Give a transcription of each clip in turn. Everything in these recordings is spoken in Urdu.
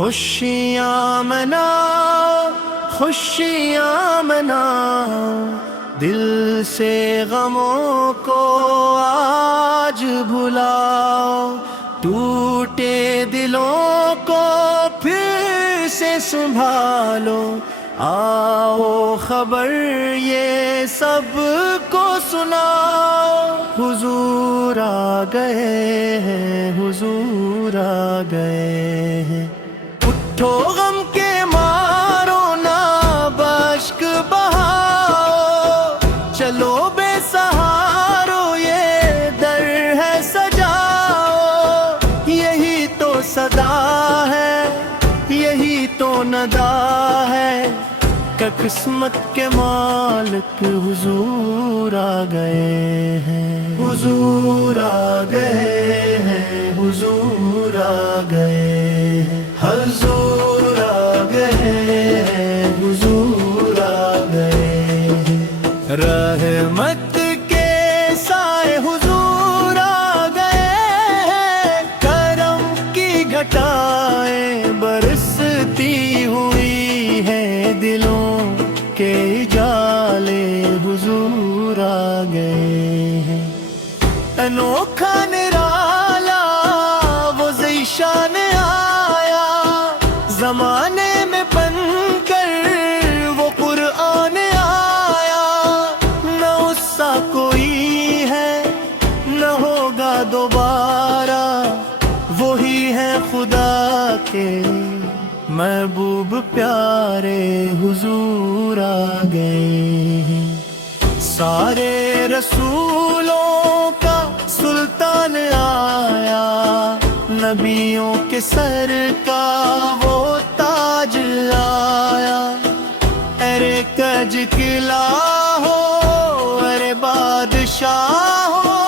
خوشیاں مناؤ خوشیاں مناؤ، دل سے غموں کو آج بھلاؤ، ٹوٹے دلوں کو پھر سے سنبھالو، آؤ خبر یہ سب کو سناؤ، حضور آ گئے ہیں، حضور آ گئے ہیں، اٹھو غم کے مارو نہ باشک بہاؤ، چلو بے سہارو یہ در ہے سجاؤ، یہی تو صدا ہے یہی تو ندا ہے کہ قسمت کے مالک حضور آ گئے ہیں، حضور آ گئے ہیں، حضور آ گئے ہیں، حضور آ گئے ہیں، حضور آ گئے ہیں، رحمت کے سائے حضور آ گئے ہیں، کرم کی گھٹائیں برستی ہوئی ہیں، دلوں کے اجالے حضور آ گئے ہیں، انوکھا نرالا وہ ذیشان آیا، زمانے میں بن کر وہ قرآن آیا، نہ اس سا کوئی ہے نہ ہوگا دوبارہ، وہی ہے خدا کے محبوب پیارے حضور آ گئے ہیں، سارے رسولوں کا سلطان آیا، نبیوں کے سر کا وہ تاج آیا، ارے کج قلعہ ہو ارے بادشاہ ہو،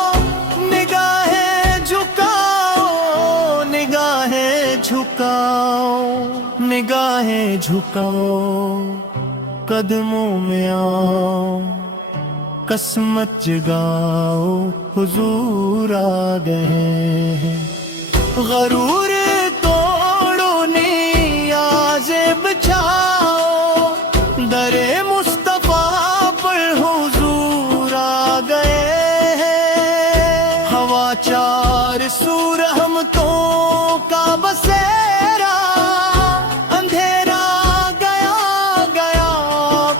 نگاہیں جھکاؤ نگاہیں جھکاؤ نگاہیں جھکاؤ، قدموں میں آؤ قسمت جگاؤ، حضور آ گئے ہیں، غرور توڑو نیاز بچھاؤ، در مصطفیٰ پر حضور آ گئے ہیں، ہوا چار سو رحمتوں کا بسیرا، اندھیرا گیا گیا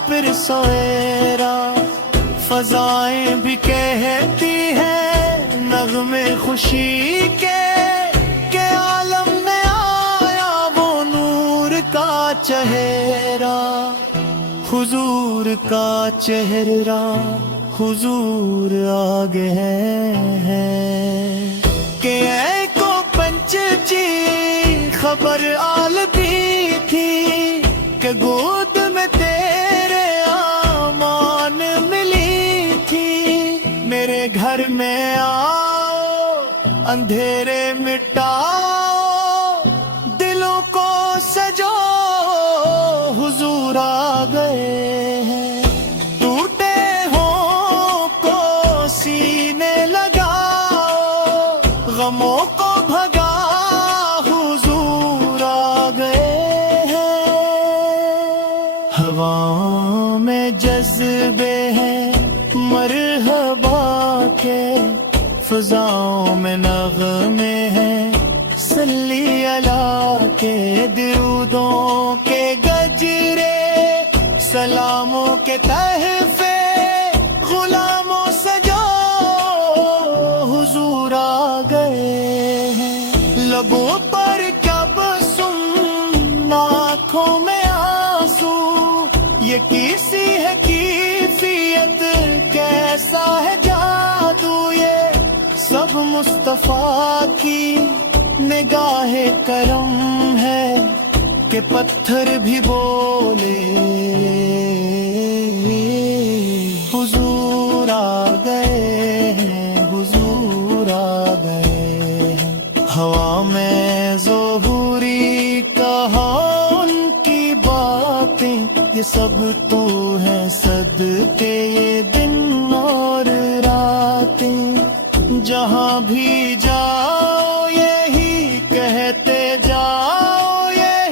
پھر سویرا، فضائیں بھی کہتی ہیں نغمے خوشی کے، کہ عالم میں آیا وہ نور کا چہرہ، حضور کا چہرہ حضور آ گئے ہیں، کہ اے کو پنچ جی خبر آل بھی تھی، کہ گود میں تیرے امان ملی تھی، میرے گھر میں آؤ اندھیرے مٹاؤ، دلوں کو سجو حضور آ گئے ہیں، ٹوٹے ہوں کو سینے لگاؤ، غموں کو بھگا حضور آ گئے ہیں، ہواؤں میں جذبے ہیں مرحبا کے، فضاؤں میں نغمے ہیں صلی اللہ کے، درودوں کے گجرے سلاموں کے تحفے، غلاموں سجو حضور آ گئے ہیں، لبوں پر کب سن آنکھوں میں آنسو، یہ کیسی ہے کیفیت کیسا ہے جادو، یہ سب مصطفیٰ کی نگاہ کرم ہے، کہ پتھر بھی بولے حضور آ گئے ہیں، حضور آ گئے ہیں، ہوا میں ظہوری کہا ان کی باتیں، یہ سب تو ہے صدقے یہ دن اور راتیں، جہاں بھی جاؤ یہی کہتے جاؤ، یہ